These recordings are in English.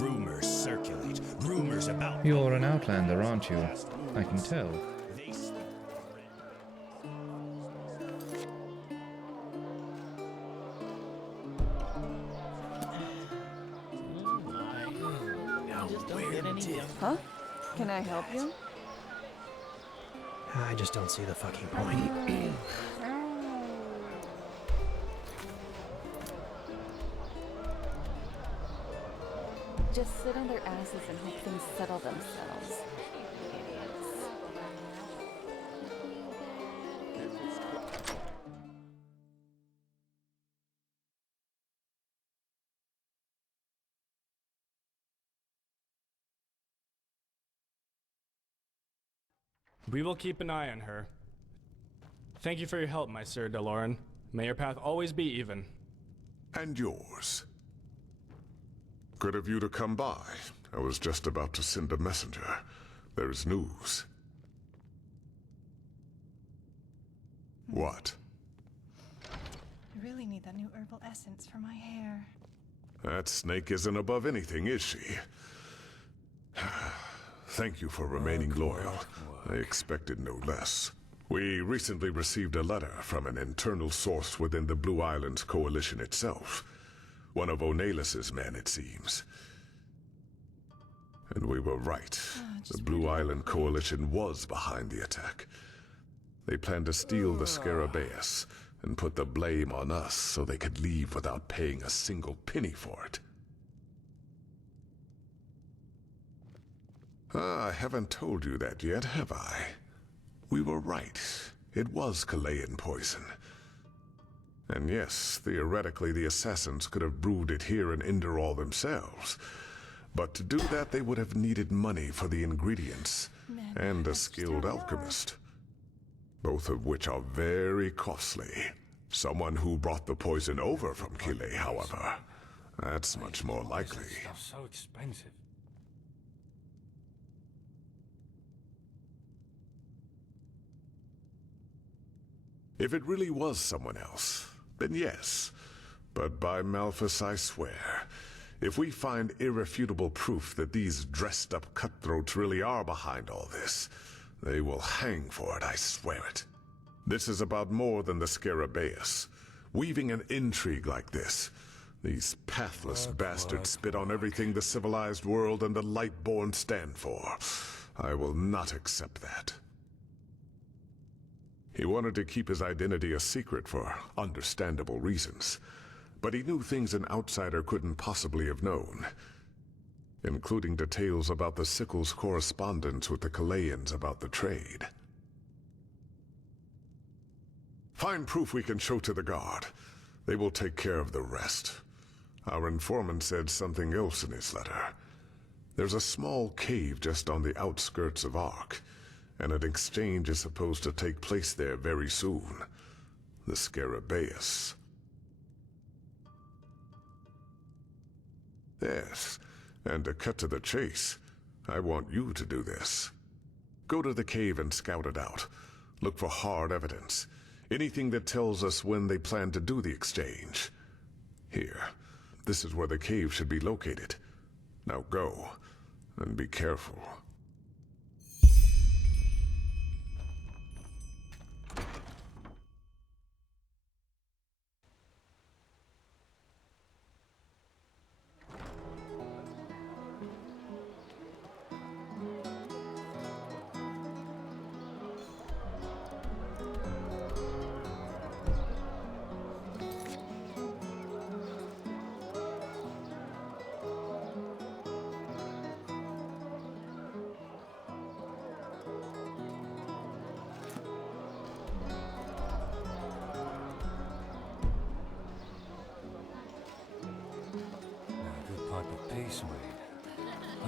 Rumors circulate. Rumors about... You're an outlander, aren't you? I can tell. Huh? Can I help you? I just don't see the fucking point. Just sit on their asses and hope things settle themselves. We will keep an eye on her. Thank you for your help, my Sir DeLorean. May your path always be even. And yours. Good of you to come by. I was just about to send a messenger. There's news. What? I really need that new herbal essence for my hair. That snake isn't above anything, is she? Thank you for remaining loyal. I expected no less. We recently received a letter from an internal source within the Blue Islands Coalition itself. One of O'Neill's men, it seems. And we were right. The Blue Island Coalition was behind the attack. They planned to steal the Scarabaeus and put the blame on us so they could leave without paying a single penny for it. I haven't told you that yet, have I? We were right. It was Chilean poison. And yes, theoretically the assassins could have brewed it here in Enderal themselves. But to do that, they would have needed money for the ingredients and a skilled alchemist. Both of which are very costly. Someone who brought the poison over from Chile, however, that's much more likely. Stuff's so expensive. If it really was someone else, then yes. But by Malphas, I swear, if we find irrefutable proof that these dressed-up cutthroats really are behind all this, they will hang for it, I swear it. This is about more than the Scarabaeus. Weaving an intrigue like this, these pathless bastards spit on everything the civilized world and the Lightborn stand for. I will not accept that. He wanted to keep his identity a secret for understandable reasons, but he knew things an outsider couldn't possibly have known, including details about the Sickle's correspondence with the Chileans about the trade. Find proof we can show to the Guard. They will take care of the rest. Our informant said something else in his letter. There's a small cave just on the outskirts of Ark, and an exchange is supposed to take place there very soon. The Scarabaeus. Yes, and to cut to the chase, I want you to do this. Go to the cave and scout it out. Look for hard evidence. Anything that tells us when they plan to do the exchange. Here, this is where the cave should be located. Now go, and be careful.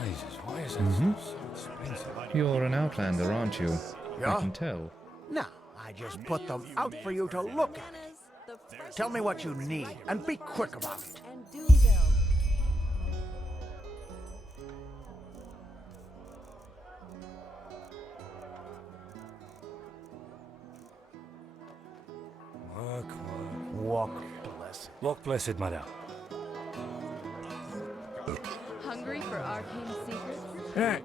Jesus, why is that stuff so expensive? You're an outlander, aren't you? Yeah? I can tell. No, I just put them out for you to look at. Tell me what you need, and be quick about it. Walk blessed. Walk blessed, madame. Hungry? for arcane secrets? Hey,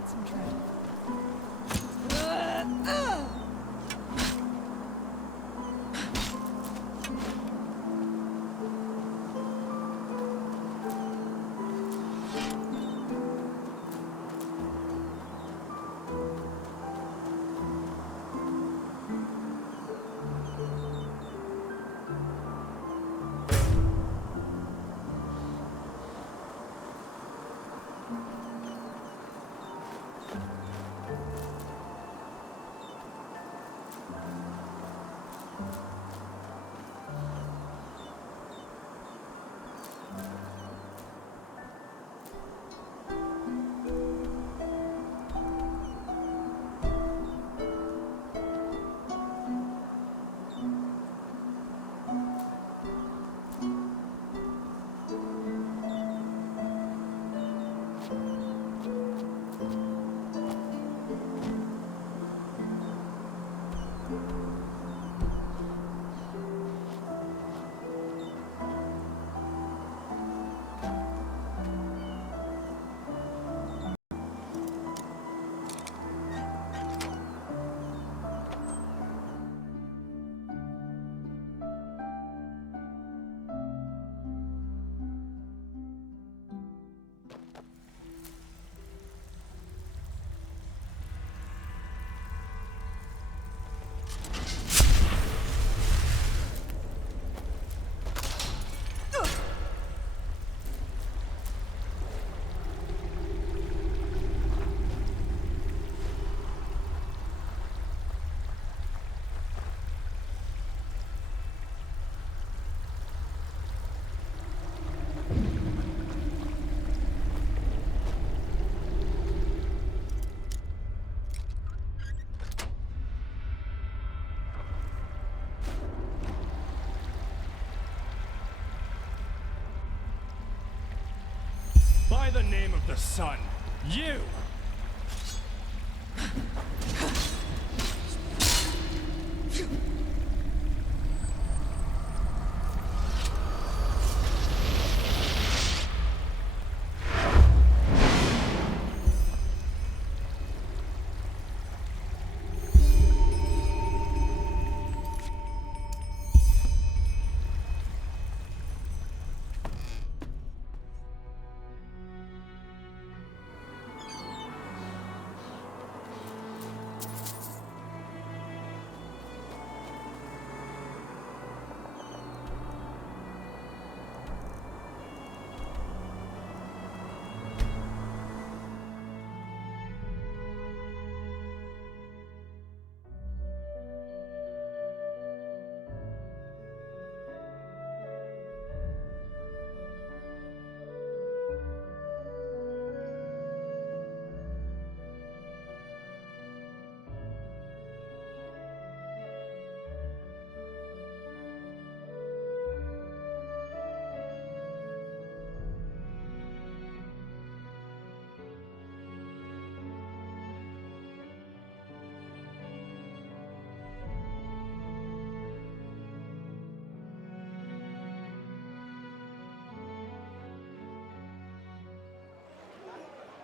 Lonesome Trail. By the name of the sun, you!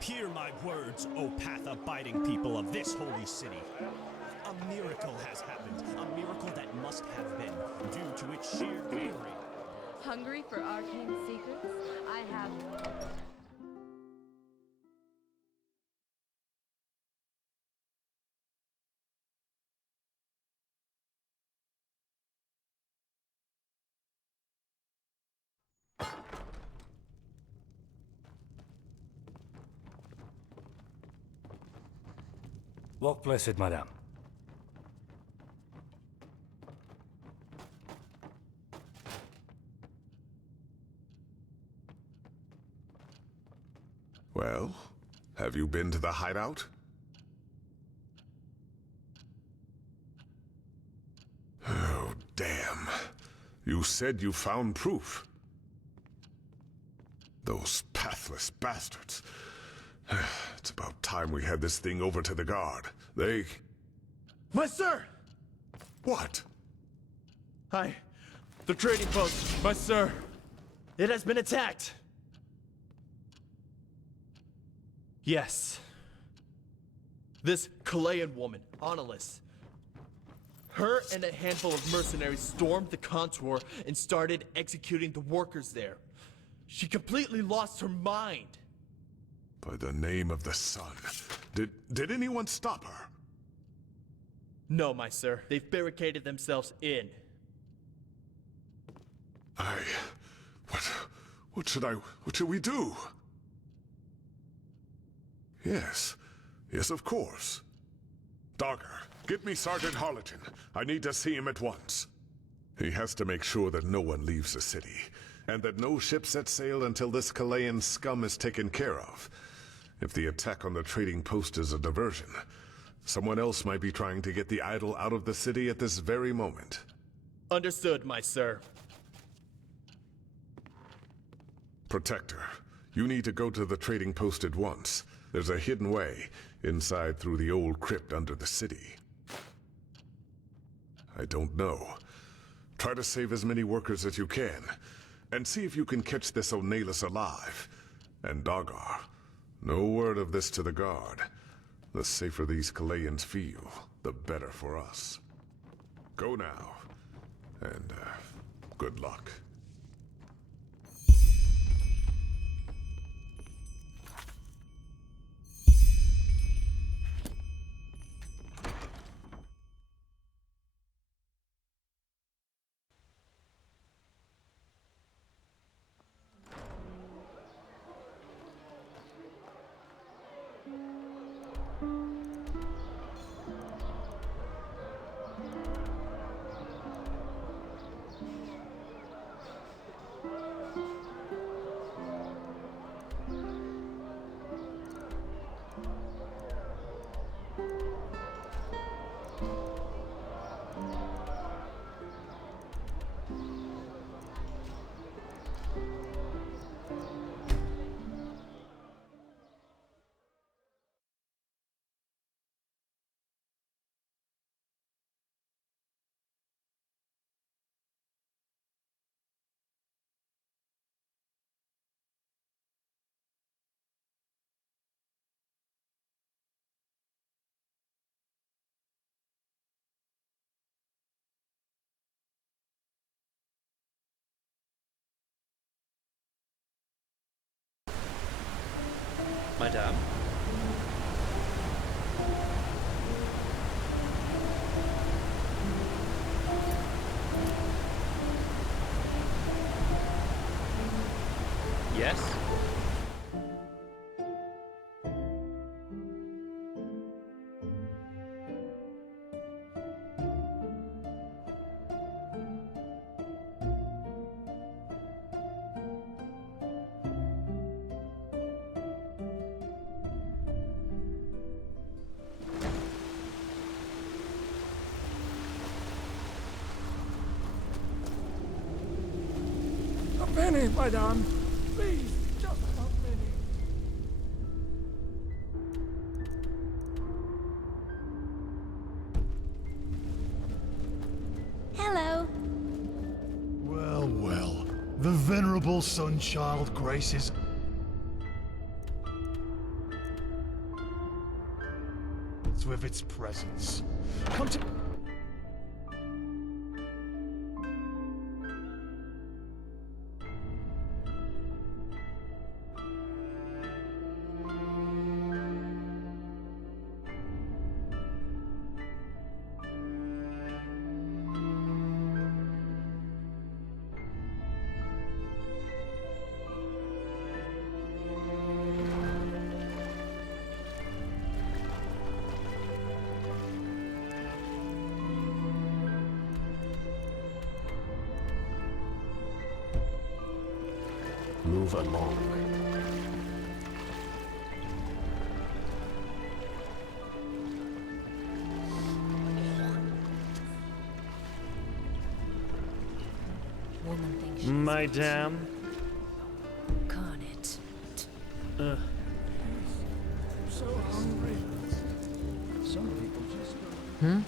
Hear my words, O path-abiding people of this holy city. A miracle has happened, a miracle that must have been, due to its sheer glory. Hungry for arcane secrets? I have. Walk blessed, madame. Well, have you been to the hideout? Oh, damn. You said you found proof. Those pathless bastards. It's about time we had this thing over to the guard. They... My sir! What? Hi. The trading post, my sir. It has been attacked. Yes. This Chilean woman, Annalise. Her and a handful of mercenaries stormed the contour and started executing the workers there. She completely lost her mind. By the name of the sun. Did anyone stop her? No, my sir. They've barricaded themselves in. What should we do? Yes, of course. Dogger, get me Sergeant Harleton. I need to see him at once. He has to make sure that no one leaves the city, and that no ship sets sail until this Chilean scum is taken care of. If the attack on the trading post is a diversion, someone else might be trying to get the idol out of the city at this very moment. Understood, my sir. Protector, you need to go to the trading post at once. There's a hidden way inside through the old crypt under the city. I don't know. Try to save as many workers as you can, and see if you can catch this O'Nalis alive. And Dogger, no word of this to the guard. The safer these Chileans feel, the better for us. Go now, and good luck. Madame. Yes? A penny, madame. Please, just a penny. Hello. Well, well. The venerable Sunchild graces... pleased with its presence. Come to... Move along. Woman thinks she's Madame. carnage. I'm so hungry. Some people just don't.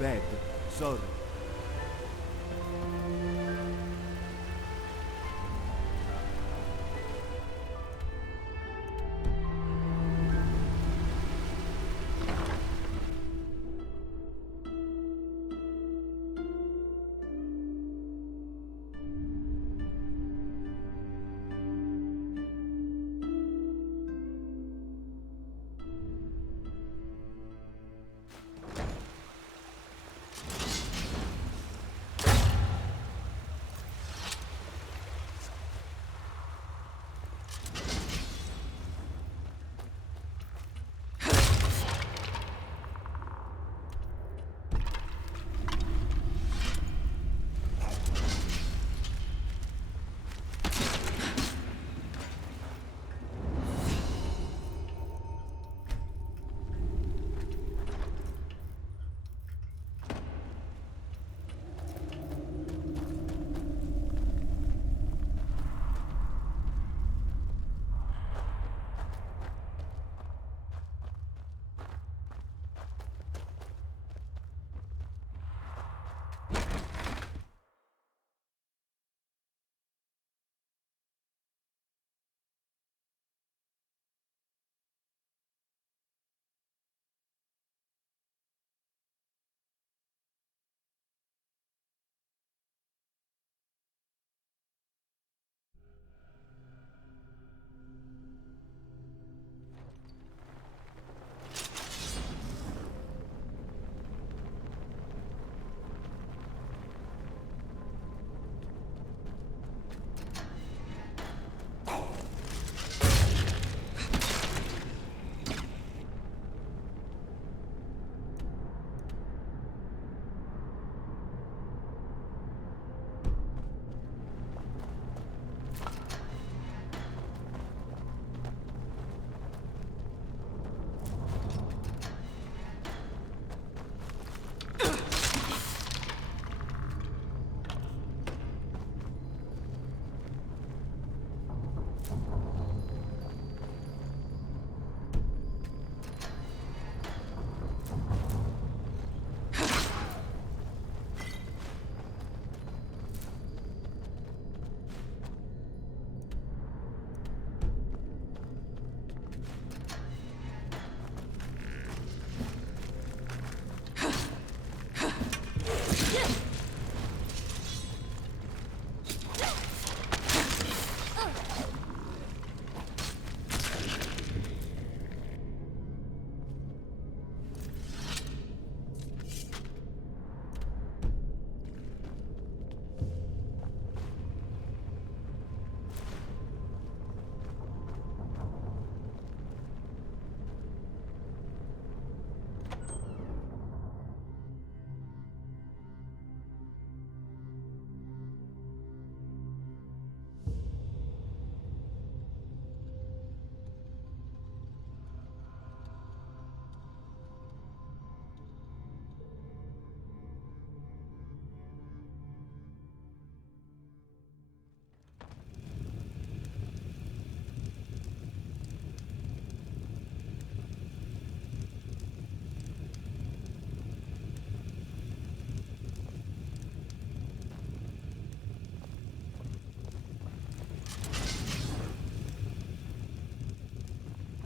Bed, sorry.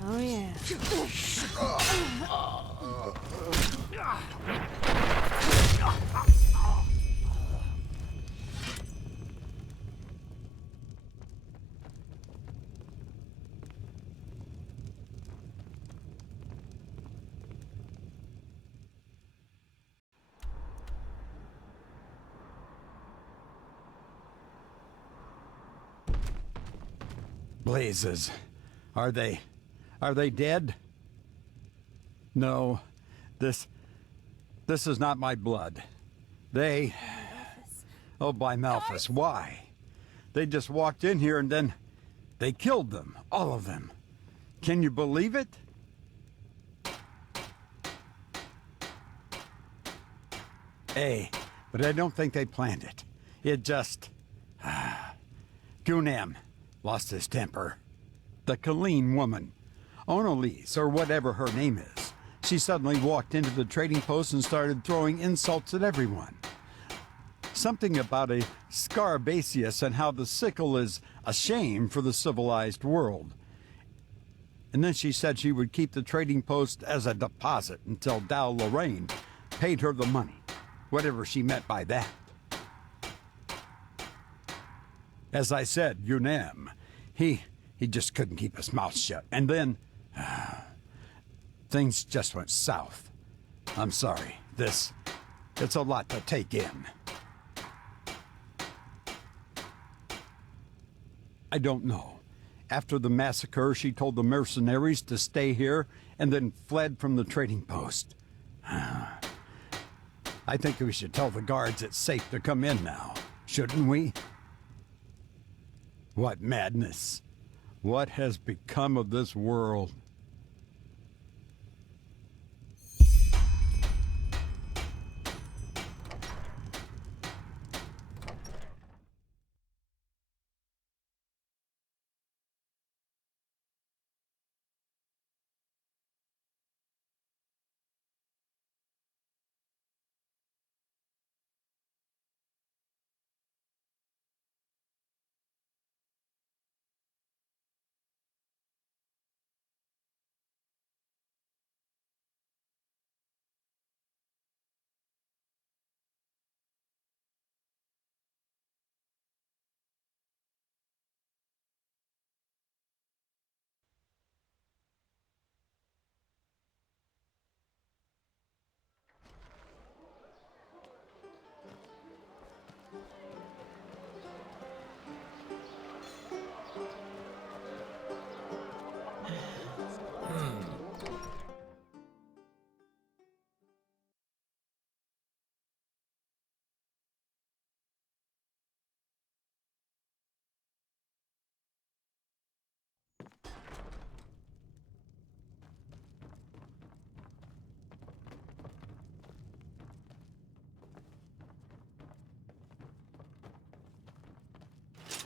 Oh, yeah. Blazes. Are they dead? No. This is not my blood. They... Oh, by Malphus, why? They just walked in here and then they killed them. All of them. Can you believe it? But I don't think they planned it. It just... Gunam lost his temper. The Colleen woman, Onolise, or whatever her name is, she suddenly walked into the trading post and started throwing insults at everyone. Something about a Scarabaceus and how the sickle is a shame for the civilized world. And then she said she would keep the trading post as a deposit until Dal Lorraine paid her the money, whatever she meant by that. As I said, Unam, he just couldn't keep his mouth shut. And then, things just went south. I'm sorry, it's a lot to take in. I don't know. After the massacre, she told the mercenaries to stay here and then fled from the trading post. I think we should tell the guards it's safe to come in now, shouldn't we? What madness. What has become of this world?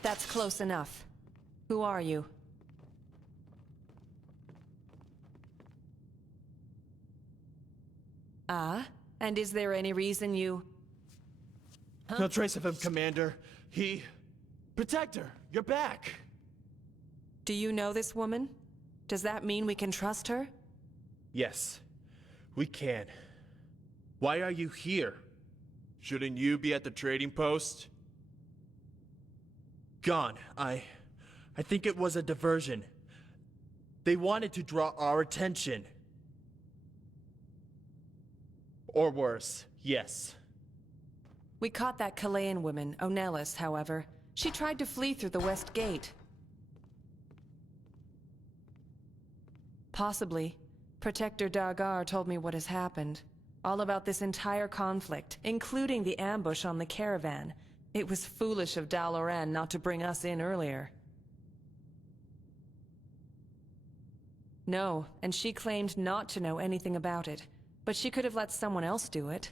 That's close enough. Who are you? Ah? And is there any reason you... No trace of him, Commander. He... Protector, you're back! Do you know this woman? Does that mean we can trust her? Yes, we can. Why are you here? Shouldn't you be at the trading post? Gone. I think it was a diversion. They wanted to draw our attention. Or worse, yes. We caught that Chilean woman, Onelis, however. She tried to flee through the west gate. Possibly. Protector Dargar told me what has happened. All about this entire conflict, including the ambush on the caravan. It was foolish of Daloran not to bring us in earlier. No, and she claimed not to know anything about it. But she could have let someone else do it.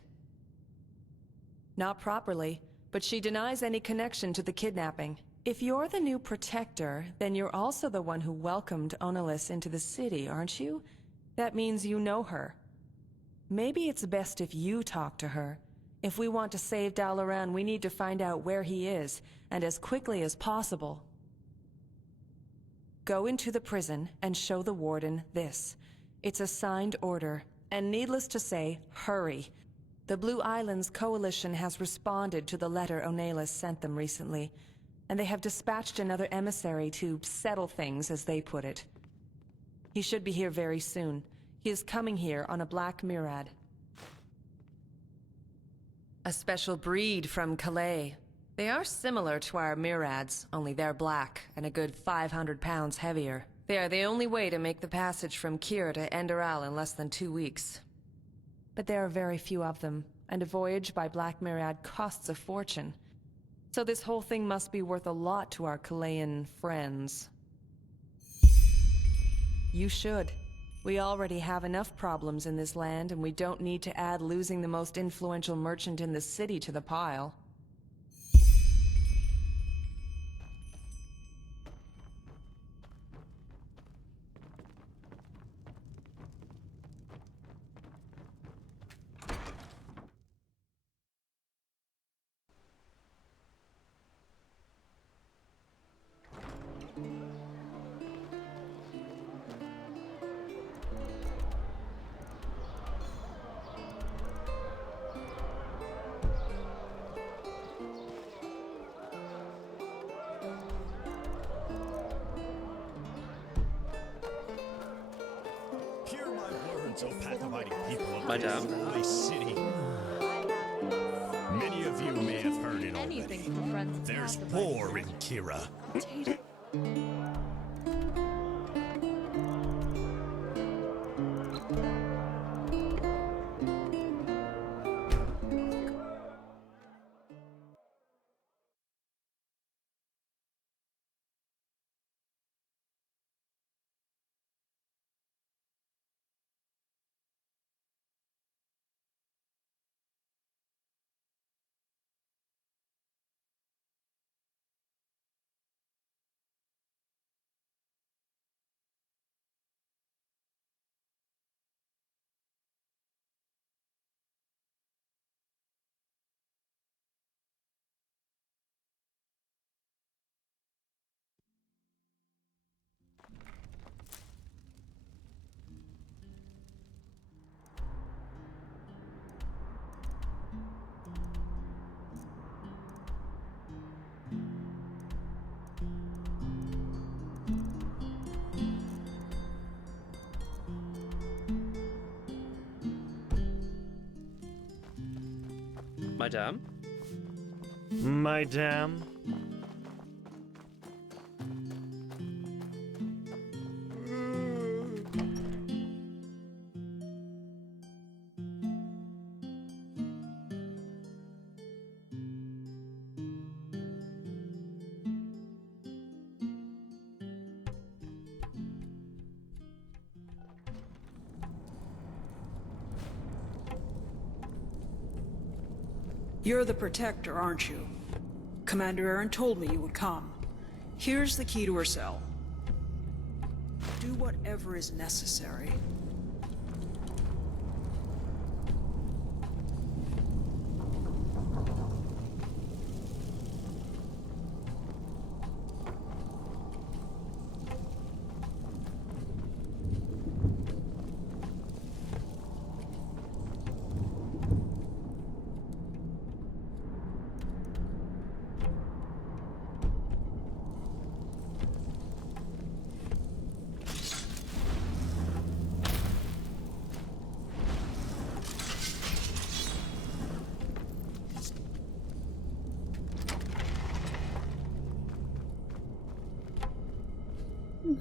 Not properly, but she denies any connection to the kidnapping. If you're the new Protector, then you're also the one who welcomed Onelis into the city, aren't you? That means you know her. Maybe it's best if you talk to her. If we want to save Daloran, we need to find out where he is, and as quickly as possible. Go into the prison and show the warden this. It's a signed order, and needless to say, hurry. The Blue Islands Coalition has responded to the letter Onelis sent them recently, and they have dispatched another emissary to settle things, as they put it. He should be here very soon. He is coming here on a black Murad. A special breed from Calais. They are similar to our Murads, only they're black and a good 500 pounds heavier. They are the only way to make the passage from Kir to Enderal in less than 2 weeks. But there are very few of them, and a voyage by Black Murad costs a fortune. So this whole thing must be worth a lot to our Chilean friends. You should. We already have enough problems in this land, and we don't need to add losing the most influential merchant in the city to the pile. So path-abiding people of My this dad. holy city. Many of you may have heard it already. There's war in Kira. Madame? Madame? You're the Protector, aren't you? Commander Aaron told me you would come. Here's the key to her cell. Do whatever is necessary.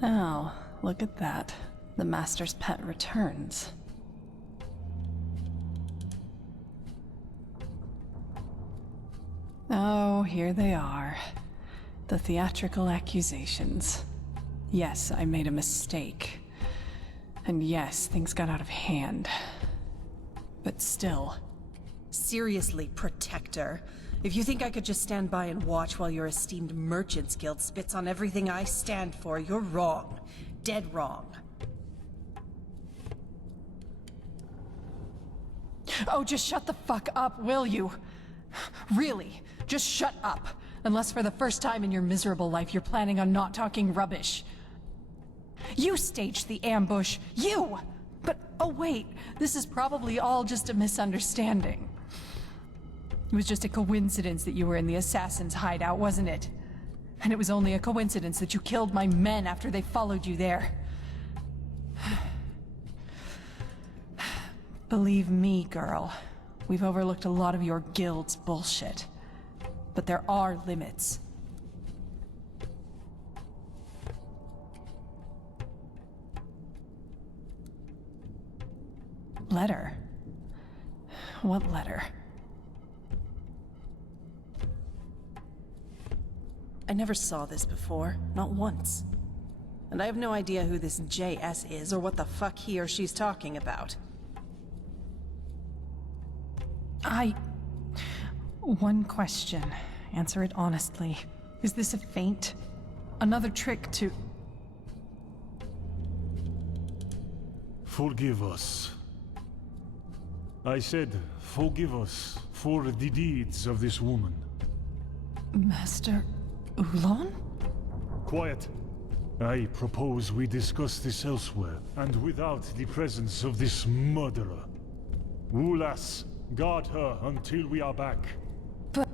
Now, look at that. The Master's pet returns. Oh, here they are. The theatrical accusations. Yes, I made a mistake. And yes, things got out of hand. But still. Seriously, Protector. If you think I could just stand by and watch while your esteemed Merchants Guild spits on everything I stand for, you're wrong. Dead wrong. Oh, just shut the fuck up, will you? Really, just shut up. Unless for the first time in your miserable life you're planning on not talking rubbish. You staged the ambush! You! But, oh wait, this is probably all just a misunderstanding. It was just a coincidence that you were in the assassin's hideout, wasn't it? And it was only a coincidence that you killed my men after they followed you there. Believe me, girl, we've overlooked a lot of your guild's bullshit. But there are limits. Letter? What letter? I never saw this before, not once. And I have no idea who this JS is or what the fuck he or she's talking about. One question. Answer it honestly. Is this a feint? Another trick to... Forgive us. I said, forgive us for the deeds of this woman. Master Ulan? Quiet. I propose we discuss this elsewhere, and without the presence of this murderer. Ulas, guard her until we are back. But...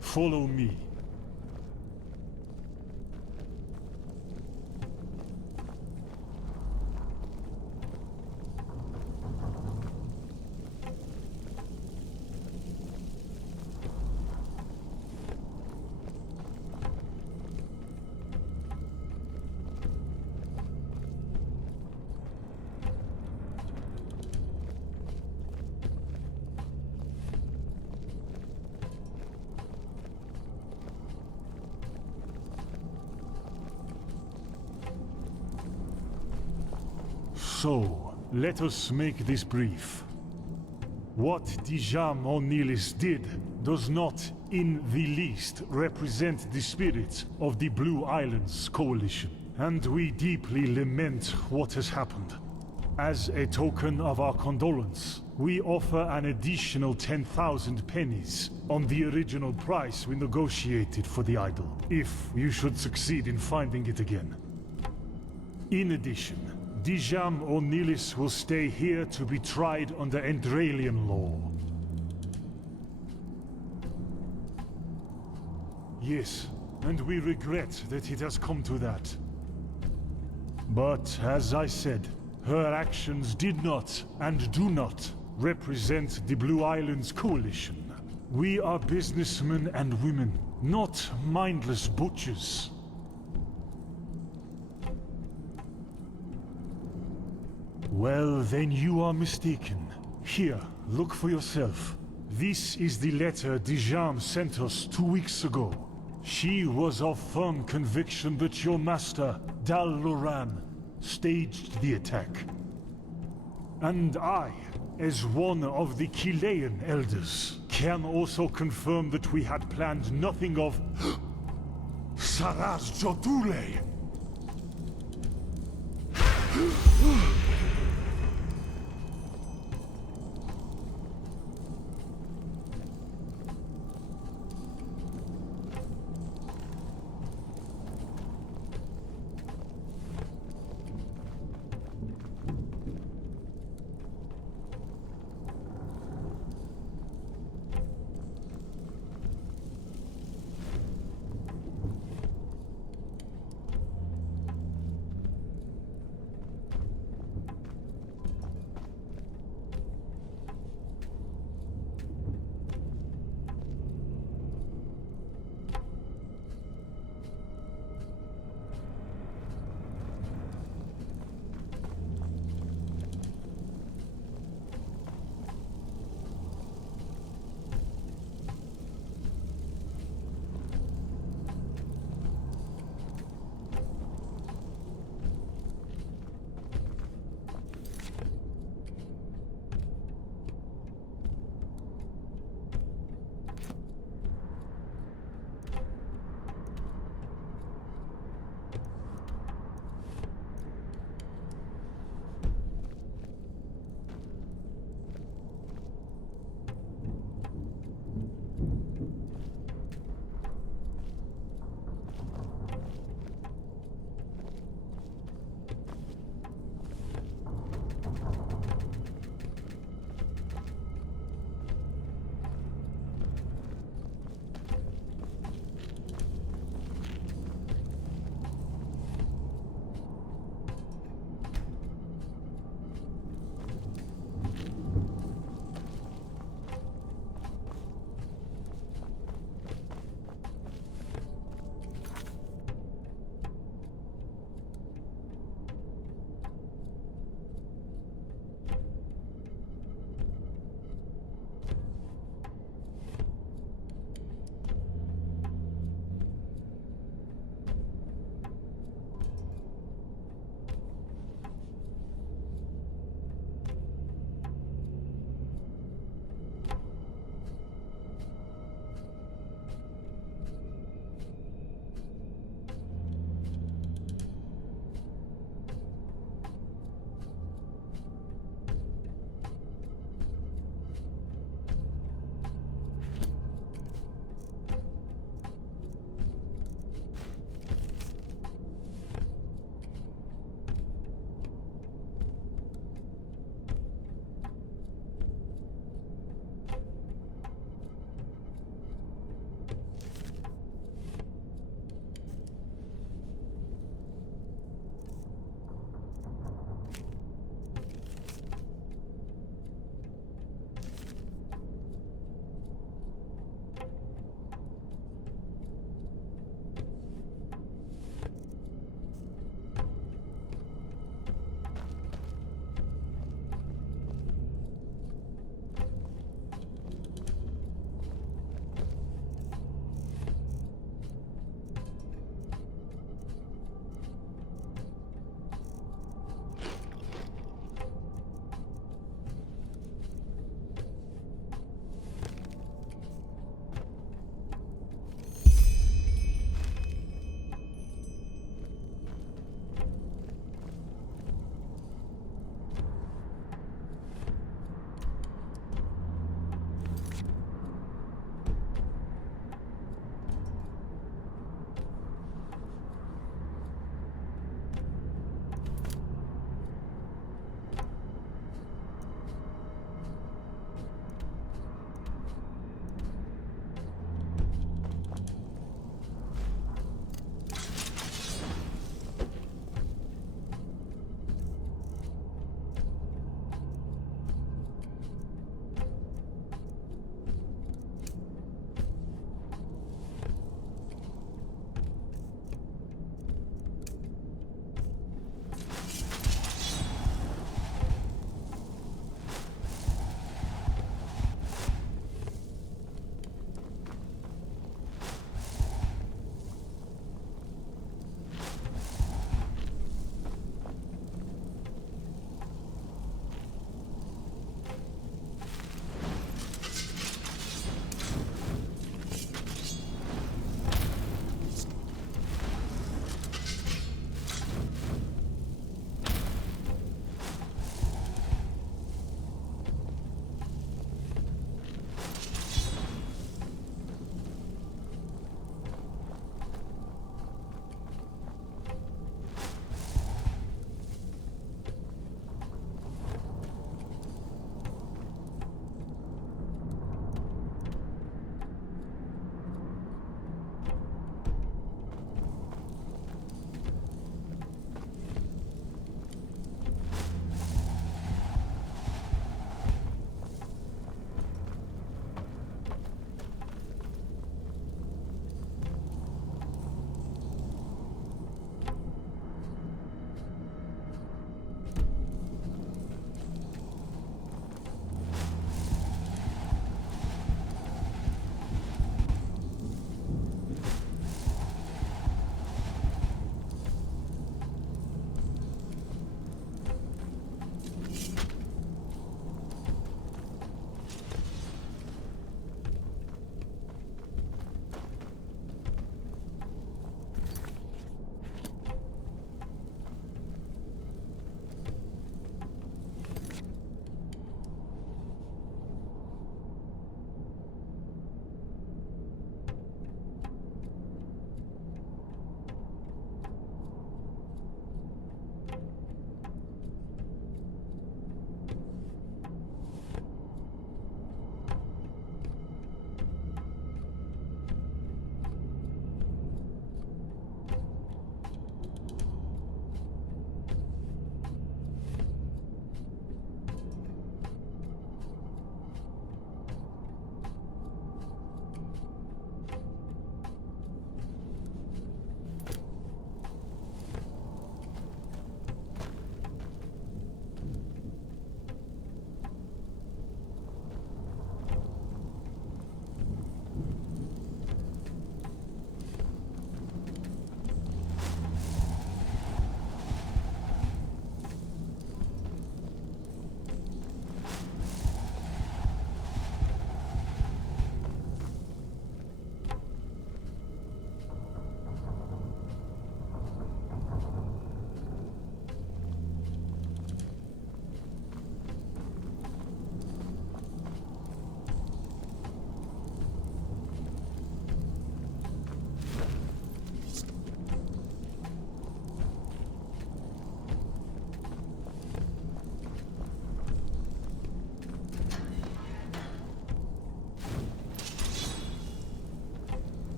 Follow me. So, let us make this brief. What Dijam O'Neillis did does not, in the least, represent the spirit of the Blue Islands Coalition, and we deeply lament what has happened. As a token of our condolence, we offer an additional 10,000 pennies on the original price we negotiated for the idol, if you should succeed in finding it again. In addition, Dijam O'Neillis will stay here to be tried under Enderalian law. Yes, and we regret that it has come to that. But, as I said, her actions did not, and do not, represent the Blue Islands Coalition. We are businessmen and women, not mindless butchers. Well, then you are mistaken. Here, look for yourself. This is the letter Dijam sent us 2 weeks ago. She was of firm conviction that your master, Dal Loran, staged the attack. And I, as one of the Chilean elders, can also confirm that we had planned nothing of Saraz Jotule.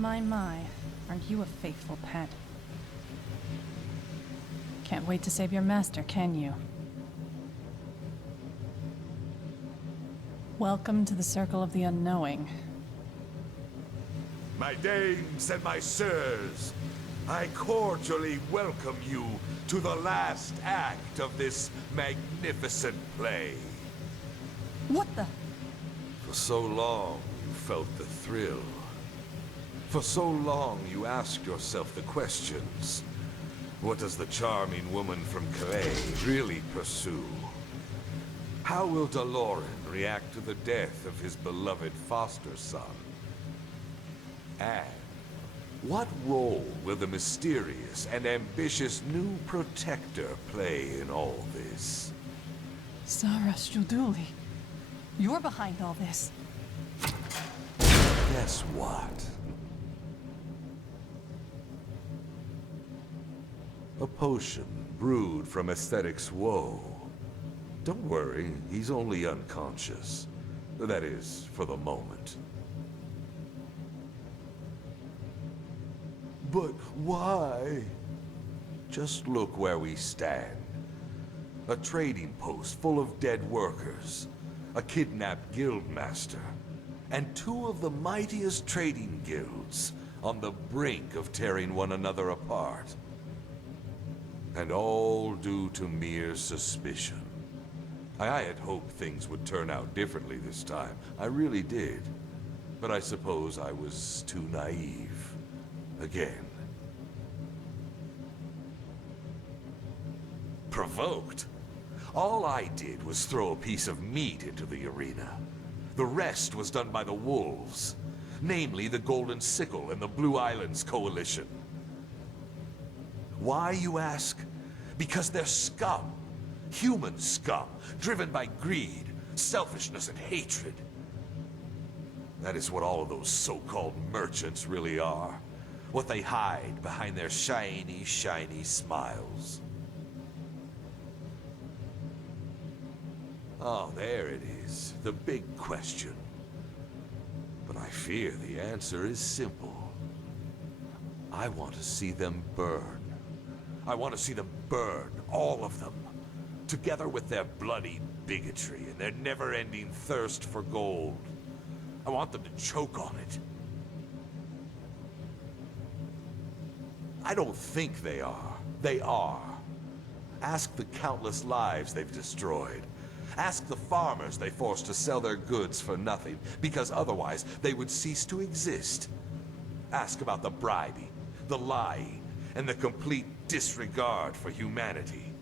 My. Aren't you a faithful pet? Can't wait to save your master, can you? Welcome to the Circle of the Unknowing. My dames and my sirs, I cordially welcome you to the last act of this magnificent play. What the? For so long, you felt the thrill. For so long, you asked yourself the questions. What does the charming woman from Calais really pursue? How will Deloren react to the death of his beloved foster son? And what role will the mysterious and ambitious new protector play in all this? Sarah Struduli, you're behind all this. Guess what? A potion brewed from aesthetics woe. Don't worry, he's only unconscious. That is, for the moment. But why? Just look where we stand. A trading post full of dead workers, a kidnapped guildmaster, and two of the mightiest trading guilds on the brink of tearing one another apart. And all due to mere suspicion. I had hoped things would turn out differently this time. I really did. But I suppose I was too naive. Again. Provoked? All I did was throw a piece of meat into the arena. The rest was done by the wolves. Namely, the Golden Sickle and the Blue Islands Coalition. Why, you ask? Because they're scum. Human scum, driven by greed, selfishness, and hatred. That is what all of those so-called merchants really are. What they hide behind their shiny, shiny smiles. Oh, there it is. The big question. But I fear the answer is simple. I want to see them burn. I want to see them burn, all of them. Together with their bloody bigotry and their never-ending thirst for gold. I want them to choke on it. I don't think they are. They are. Ask the countless lives they've destroyed. Ask the farmers they forced to sell their goods for nothing, because otherwise they would cease to exist. Ask about the bribing, the lying, and the complete disregard for humanity.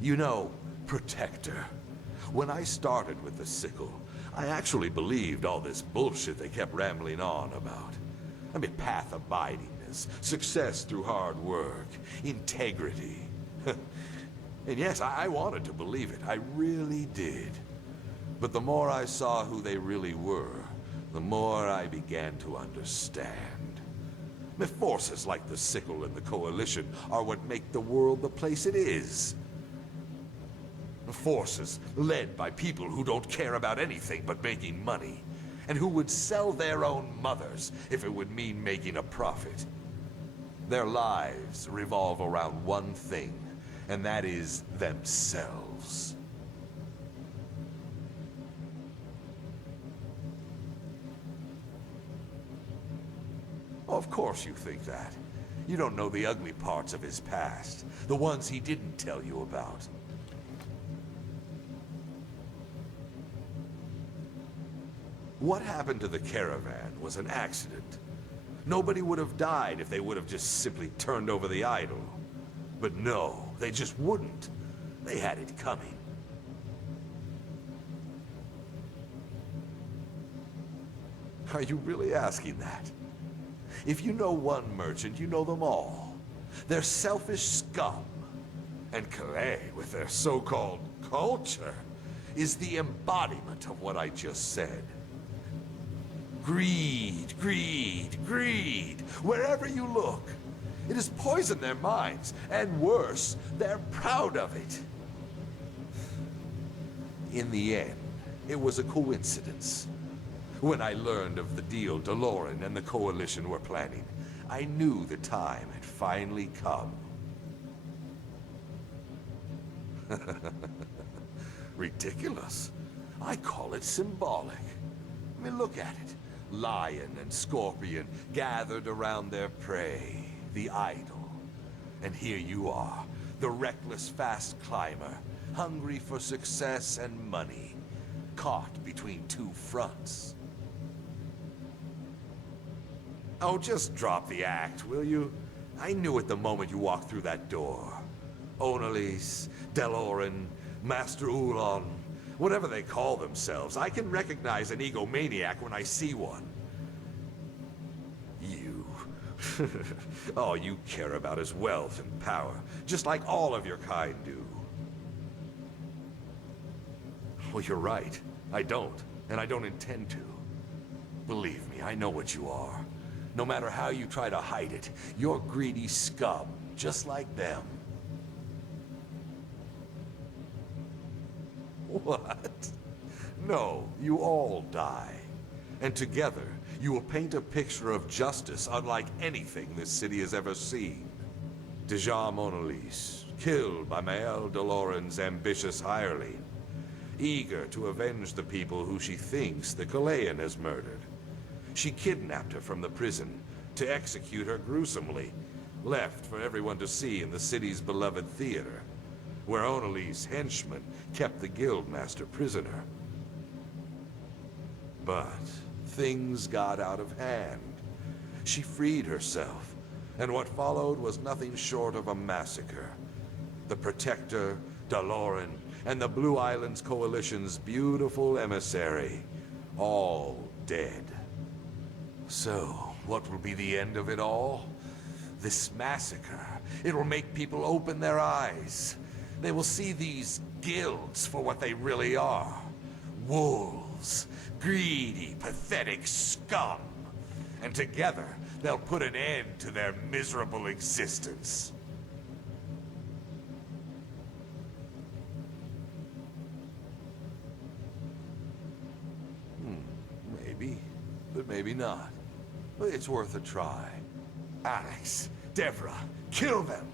You know, Protector, when I started with the Sickle, I actually believed all this bullshit they kept rambling on about. I mean, path abidingness, success through hard work, integrity. And yes, I wanted to believe it. I really did. But the more I saw who they really were, the more I began to understand. The forces like the Sickle and the Coalition are what make the world the place it is. Forces led by people who don't care about anything but making money, and who would sell their own mothers if it would mean making a profit. Their lives revolve around one thing, and that is themselves. Of course you think that. You don't know the ugly parts of his past, the ones he didn't tell you about. What happened to the caravan was an accident. Nobody would have died if they would have just simply turned over the idol. But no, they just wouldn't. They had it coming. Are you really asking that? If you know one merchant, you know them all. They're selfish scum. And Calais, with their so-called culture, is the embodiment of what I just said. Greed, greed, greed. Wherever you look. It has poisoned their minds, and worse, they're proud of it. In the end, it was a coincidence. When I learned of the deal Deloren and the Coalition were planning, I knew the time had finally come. Ridiculous. I call it symbolic. I mean, look at it. Lion and Scorpion gathered around their prey, the idol. And here you are, the reckless fast climber, hungry for success and money, caught between two fronts. Oh, just drop the act, will you? I knew it the moment you walked through that door. Onalise, Deloren, Master Ulon, whatever they call themselves, I can recognize an egomaniac when I see one. You. All you care about is wealth and power, just like all of your kind do. Well, you're right. I don't, and I don't intend to. Believe me, I know what you are. No matter how you try to hide it, you're greedy scum, just like them. What? No, you all die. And together, you will paint a picture of justice unlike anything this city has ever seen. Dejah Monalise, killed by Mael Deloren's ambitious hireling, eager to avenge the people who she thinks the Kalayan has murdered. She kidnapped her from the prison to execute her gruesomely, left for everyone to see in the city's beloved theater, where Onali's henchmen kept the guildmaster prisoner. But things got out of hand. She freed herself, and what followed was nothing short of a massacre. The Protector, Deloren, and the Blue Islands Coalition's beautiful emissary, all dead. So, what will be the end of it all? This massacre. It will make people open their eyes. They will see these guilds for what they really are. Wolves. Greedy, pathetic scum. And together, they'll put an end to their miserable existence. Maybe, but maybe not. But it's worth a try. Alex, Deborah, kill them!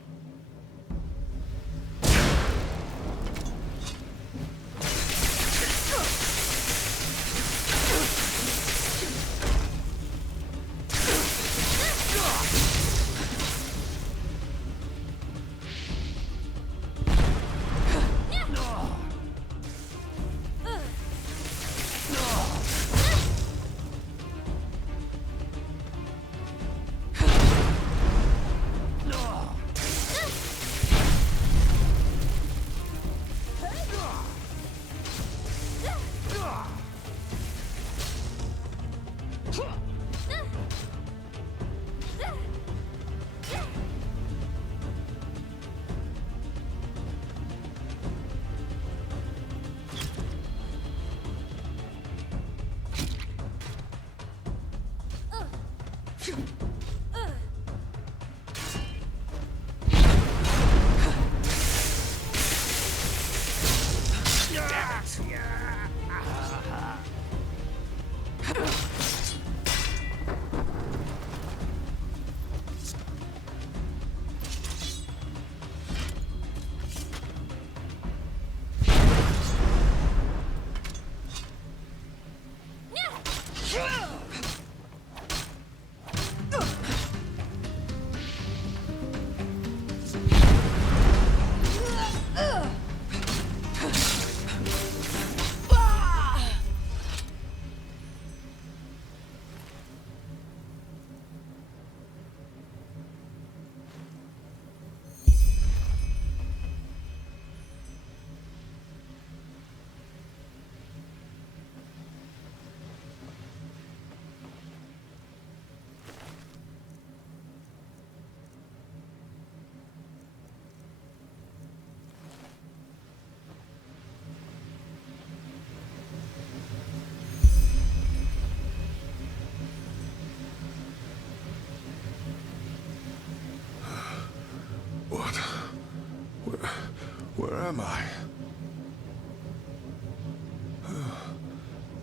Where am I?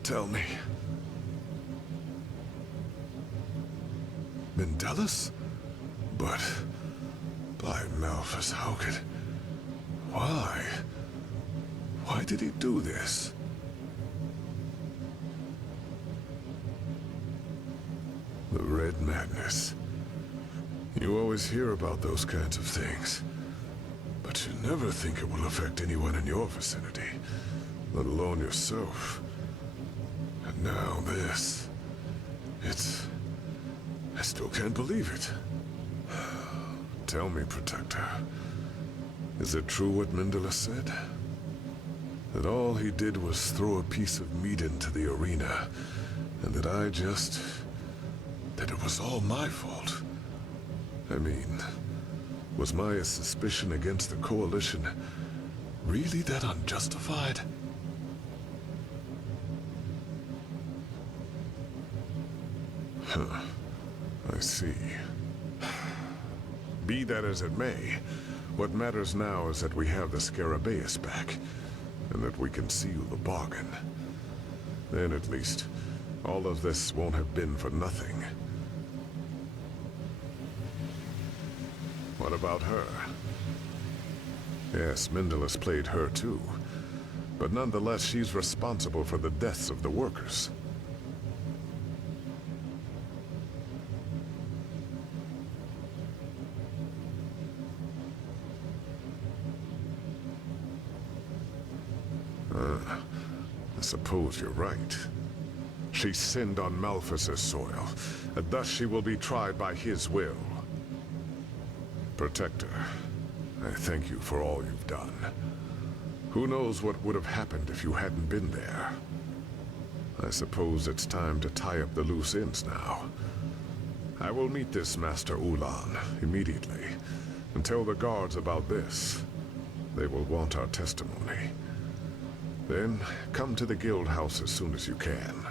Tell me. Mendelis? But... by Malphus, how could... Why? Why did he do this? The Red Madness. You always hear about those kinds of things. But you never think it will affect anyone in your vicinity, let alone yourself. And now this... I still can't believe it. Tell me, Protector. Is it true what Mendelis said? That all he did was throw a piece of meat into the arena, and that that it was all my fault? I mean, was my suspicion against the Coalition really that unjustified? Huh. I see. Be that as it may, what matters now is that we have the Scarabaeus back, and that we can seal the bargain. Then at least, all of this won't have been for nothing. What about her? Yes, Mendelis played her too, but nonetheless she's responsible for the deaths of the workers. I suppose you're right. She sinned on Malphus's soil, and thus she will be tried by his will. Protector, I thank you for all you've done. Who knows what would have happened if you hadn't been there? I suppose it's time to tie up the loose ends now. I will meet this Master Ulan immediately, and tell the guards about this. They will want our testimony. Then, come to the guild house as soon as you can.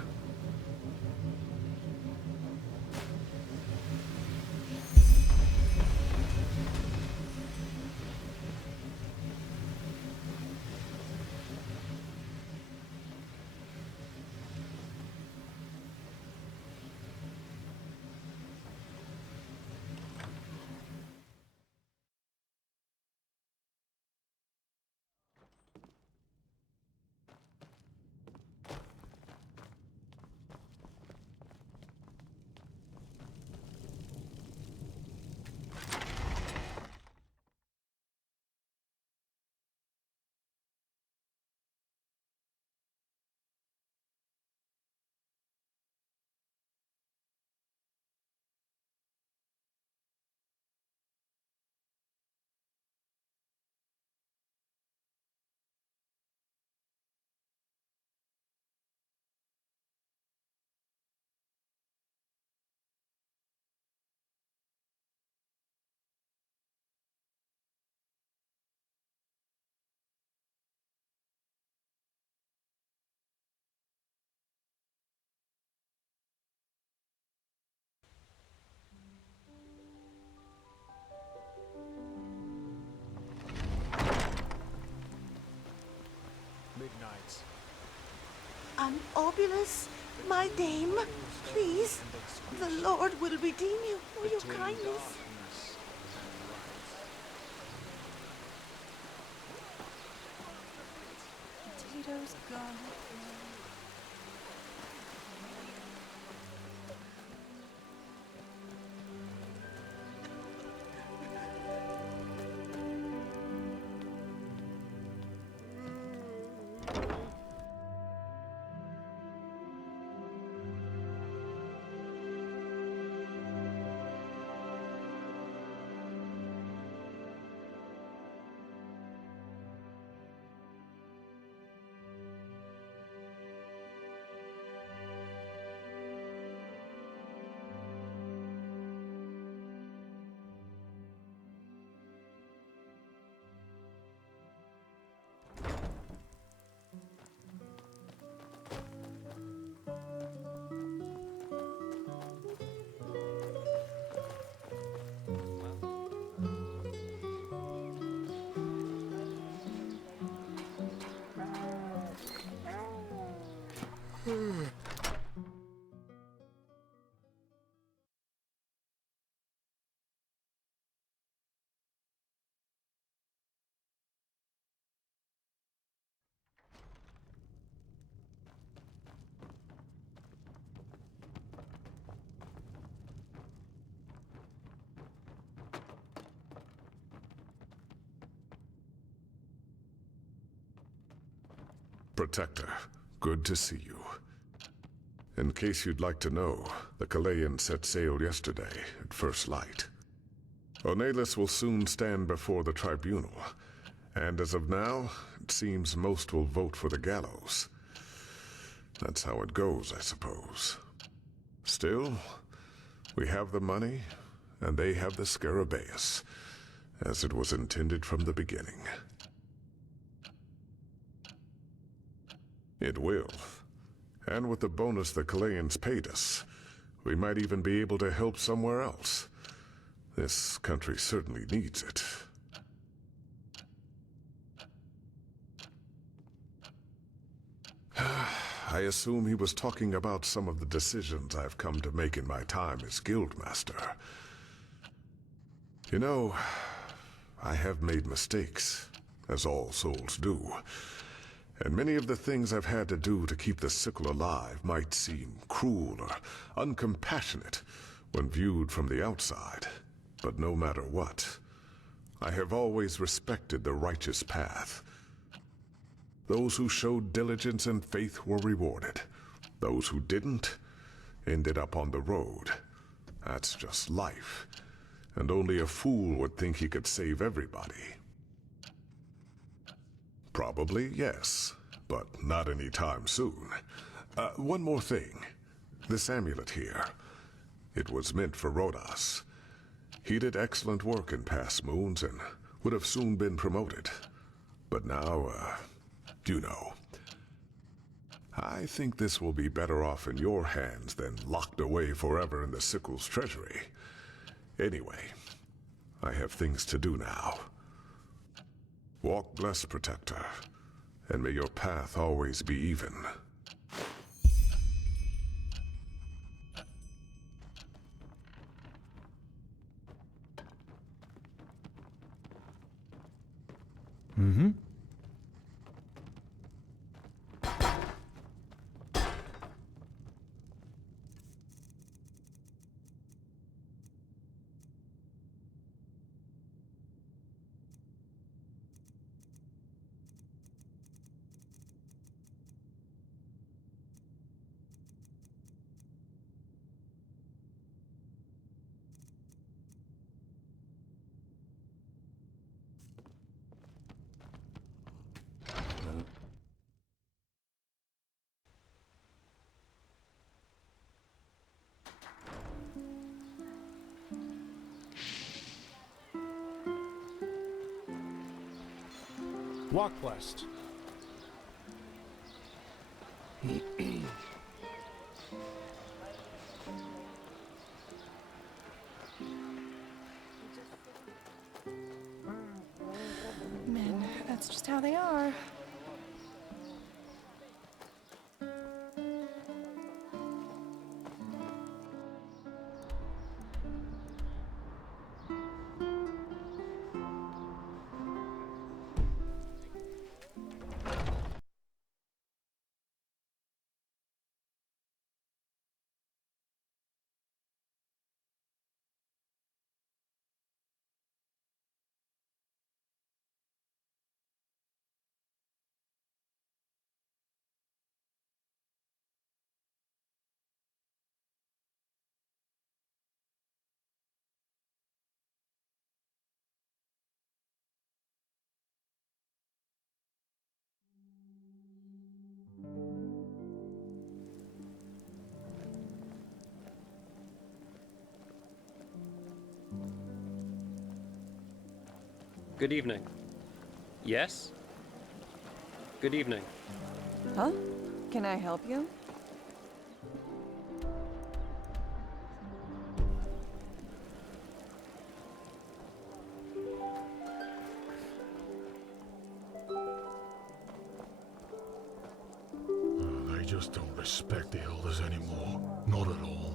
Obulus, my dame, please, the Lord will redeem you for your kindness. Potatoes gone. Protector, good to see you. In case you'd like to know, the Kalayan set sail yesterday at first light. Onelis will soon stand before the tribunal, and as of now, it seems most will vote for the gallows. That's how it goes, I suppose. Still, we have the money, and they have the Scarabaeus, as it was intended from the beginning. It will. And with the bonus the Kalayans paid us, we might even be able to help somewhere else. This country certainly needs it. I assume he was talking about some of the decisions I've come to make in my time as Guildmaster. You know, I have made mistakes, as all souls do. And many of the things I've had to do to keep the sickle alive might seem cruel or uncompassionate when viewed from the outside. But no matter what, I have always respected the righteous path. Those who showed diligence and faith were rewarded. Those who didn't ended up on the road. That's just life. And only a fool would think he could save everybody. Probably, yes, but not anytime soon. One more thing. This amulet here. It was meant for Rodas. He did excellent work in past moons and would have soon been promoted. But now, you know. I think this will be better off in your hands than locked away forever in the Sickle's treasury. Anyway, I have things to do now. Walk blessed, Protector, and may your path always be even. Mm-hmm. Walk blessed. Men, that's just how they are. Good evening. Yes? Good evening. Huh? Can I help you? They just don't respect the elders anymore. Not at all.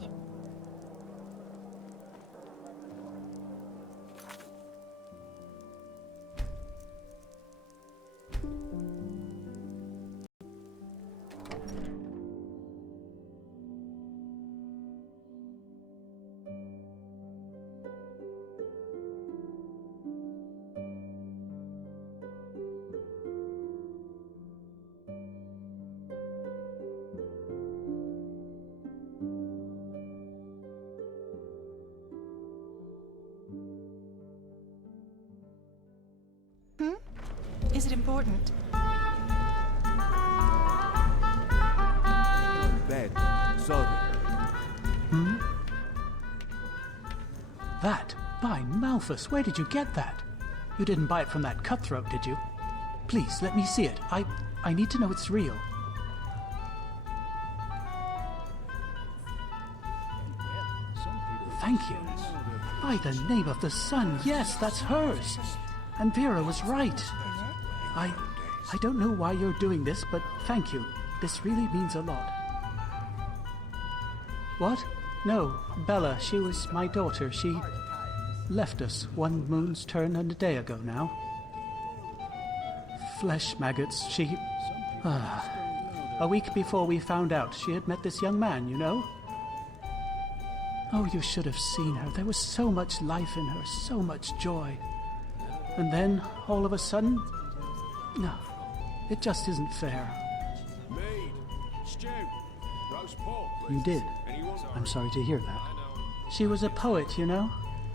important. Bed. Sorry. That? By Malthus, where did you get that? You didn't buy it from that cutthroat, did you? Please, let me see it. I need to know it's real. Thank you. By the name of the sun, yes, that's hers. And Vera was right. I don't know why you're doing this, but thank you. This really means a lot. What? No, Bella, she was my daughter. She left us one moon's turn and a day ago now. Flesh maggots, she... A week before we found out, she had met this young man, you know? Oh, you should have seen her. There was so much life in her, so much joy. And then, all of a sudden... No, it just isn't fair. Mead, stew, roast pork. You did. I'm sorry to hear that. She was a poet, you know?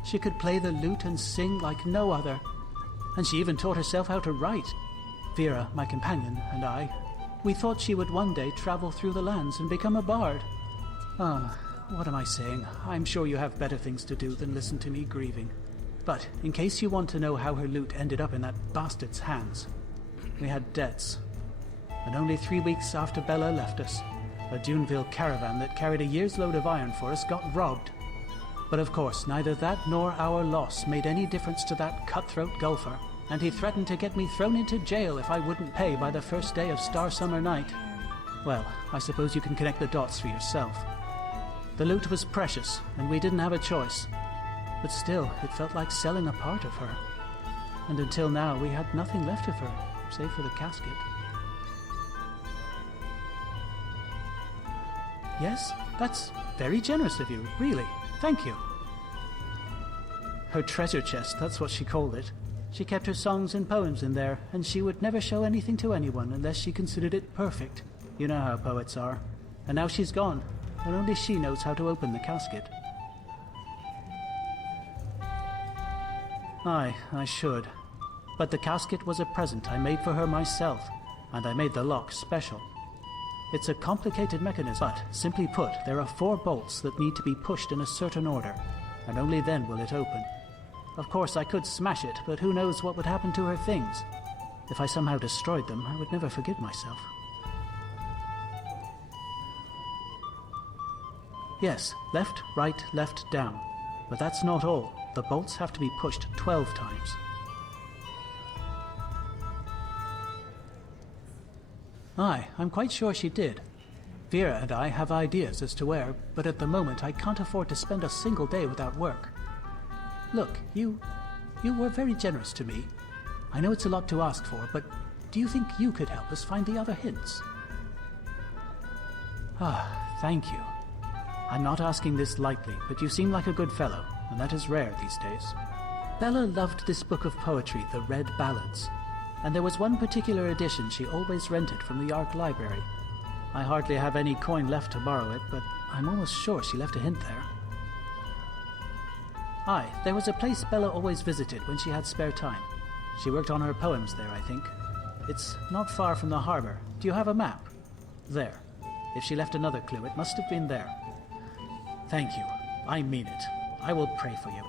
She could play the lute and sing like no other. And she even taught herself how to write. Vera, my companion, and I, we thought she would one day travel through the lands and become a bard. What am I saying? I'm sure you have better things to do than listen to me grieving. But, in case you want to know how her lute ended up in that bastard's hands, we had debts. And only 3 weeks after Bella left us, a Duneville caravan that carried a year's load of iron for us got robbed. But of course, neither that nor our loss made any difference to that cutthroat golfer, and he threatened to get me thrown into jail if I wouldn't pay by the first day of Star Summer Night. Well, I suppose you can connect the dots for yourself. The loot was precious, and we didn't have a choice. But still, it felt like selling a part of her. And until now, we had nothing left of her, save for the casket. Yes, that's very generous of you, really. Thank you. Her treasure chest, that's what she called it. She kept her songs and poems in there, and she would never show anything to anyone unless she considered it perfect. You know how poets are. And now she's gone, and only she knows how to open the casket. Aye, I should. But the casket was a present I made for her myself, and I made the lock special. It's a complicated mechanism, but, simply put, there are 4 bolts that need to be pushed in a certain order, and only then will it open. Of course, I could smash it, but who knows what would happen to her things. If I somehow destroyed them, I would never forgive myself. Yes, left, right, left, down. But that's not all. The bolts have to be pushed 12 times. Aye, I'm quite sure she did. Vera and I have ideas as to where, but at the moment I can't afford to spend a single day without work. Look, you were very generous to me. I know it's a lot to ask for, but do you think you could help us find the other hints? Thank you. I'm not asking this lightly, but you seem like a good fellow, and that is rare these days. Bella loved this book of poetry, the Red Ballads, and there was one particular edition she always rented from the Ark Library. I hardly have any coin left to borrow it, but I'm almost sure she left a hint there. Aye, there was a place Bella always visited when she had spare time. She worked on her poems there, I think. It's not far from the harbor. Do you have a map? There. If she left another clue, it must have been there. Thank you. I mean it. I will pray for you.